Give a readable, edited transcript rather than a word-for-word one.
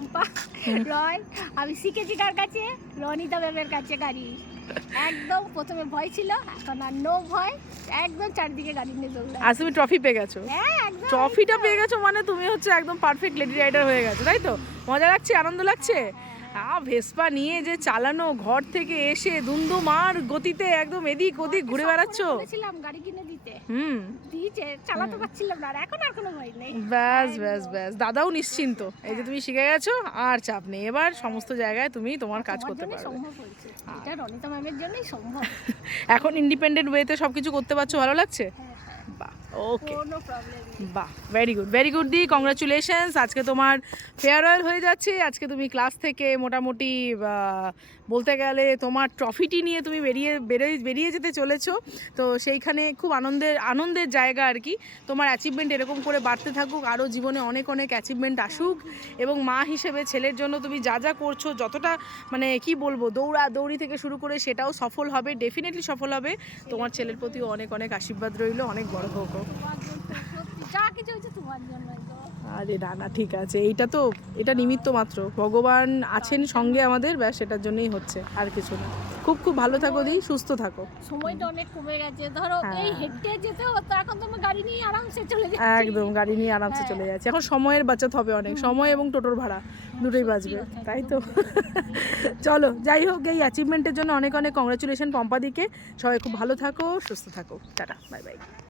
পম্পা, রয়, আমি শিখেছি কার কাছে? রনিতা ম্যামের কাছে গাড়ি। একদম প্রথমে ভয় ছিল, এখন আর নো ভয়, একদম চারদিকে গাড়ি নিয়ে দৌড়াচ্ছি। আজ তুমি ট্রফি পেয়ে গেছো। হ্যাঁ, একদম। ট্রফিটা পেয়ে গেছো মানে তুমি হচ্ছে একদম পারফেক্ট লেডি রাইডার হয়ে গেছো, তাই তো? মজা লাগছে, আনন্দ লাগছে। ভেসপা নিয়ে যে চালানো, ঘর থেকে এসে দুমদুমার গতিতে একদম এদিক ওদিক ঘুরে বেড়াচ্ছো। বলেছিলাম গাড়ি কিনে দিতে, হুম, দিয়েছে, চালাতে পারছিলাম না, আর এখন আর কোনো ভয় নেই। ব্যাস ব্যাস ব্যাস, দাদাও নিশ্চিন্ত, এই যে তুমি শিখে গেছো, আর চাপ নেই, এবার সমস্ত জায়গায় তুমি তোমার কাজ করতে জন্যই পারবে। সম্ভব হয়েছে, এটা রনিতা ম্যামের জন্যই সম্ভব। এখন ইন্ডিপেন্ডেন্ট ওয়েতে সবকিছু করতে পারছো, ভালো লাগছে? বাহ, ওকে, কোনো প্রবলেম নেই। বাহ, ভেরি গুড দি, কংগ্রাচুলেশনস। আজকে তোমার ফেয়ারওয়েল হয়ে যাচ্ছে, আজকে তুমি ক্লাস থেকে মোটামুটি বলতে গেলে তোমার ট্রফিটি নিয়ে তুমি বেরিয়ে যেতে চলেছো। তো সেইখানে খুব আনন্দের জায়গা আর কি। তোমার অ্যাচিভমেন্ট এরকম করে বাড়তে থাকুক, আরও জীবনে অনেক অ্যাচিভমেন্ট আসুক, এবং মা হিসেবে ছেলের জন্য তুমি যা যা করছো, যতটা মানে কি বলবো, দৌড়ি থেকে শুরু করে সেটাও সফল হবে, ডেফিনেটলি সফল হবে। তোমার ছেলের প্রতিও অনেক আশীর্বাদ রইলো, অনেক বড় হোক। তোমার জন্য, সত্যি যা কিছু হয়েছে তোমার জন্যই তো। আরে না, ঠিক আছে, এটা নিমিত্ত মাত্র, ভগবান আছেন সঙ্গে আমাদের, ব্যাস সেটার জন্যই হচ্ছে, আর কিছু না। খুব ভালো থাকো দি, সুস্থ থাকো। সময়টা অনেক কমে গেছে, ধরো এই হেঁটে যেতে হতো, এখন তুমি গাড়ি নিয়ে আরামসে চলে যাচ্ছি। একদম গাড়ি নিয়ে আরামসে চলে যাচ্ছে, এখন সময়ের বাঁচাতে হবে অনেক, সময় এবং টোটোর ভাড়া দুটোই বাঁচবে, তাই তো? চলো, যাই হোক, এই অ্যাচিভমেন্টের জন্য অনেক কংগ্রাচুলেশন পম্পাদিকে। সবাই খুব ভালো থাকো, সুস্থ থাকো, টাটা, বাই বাই।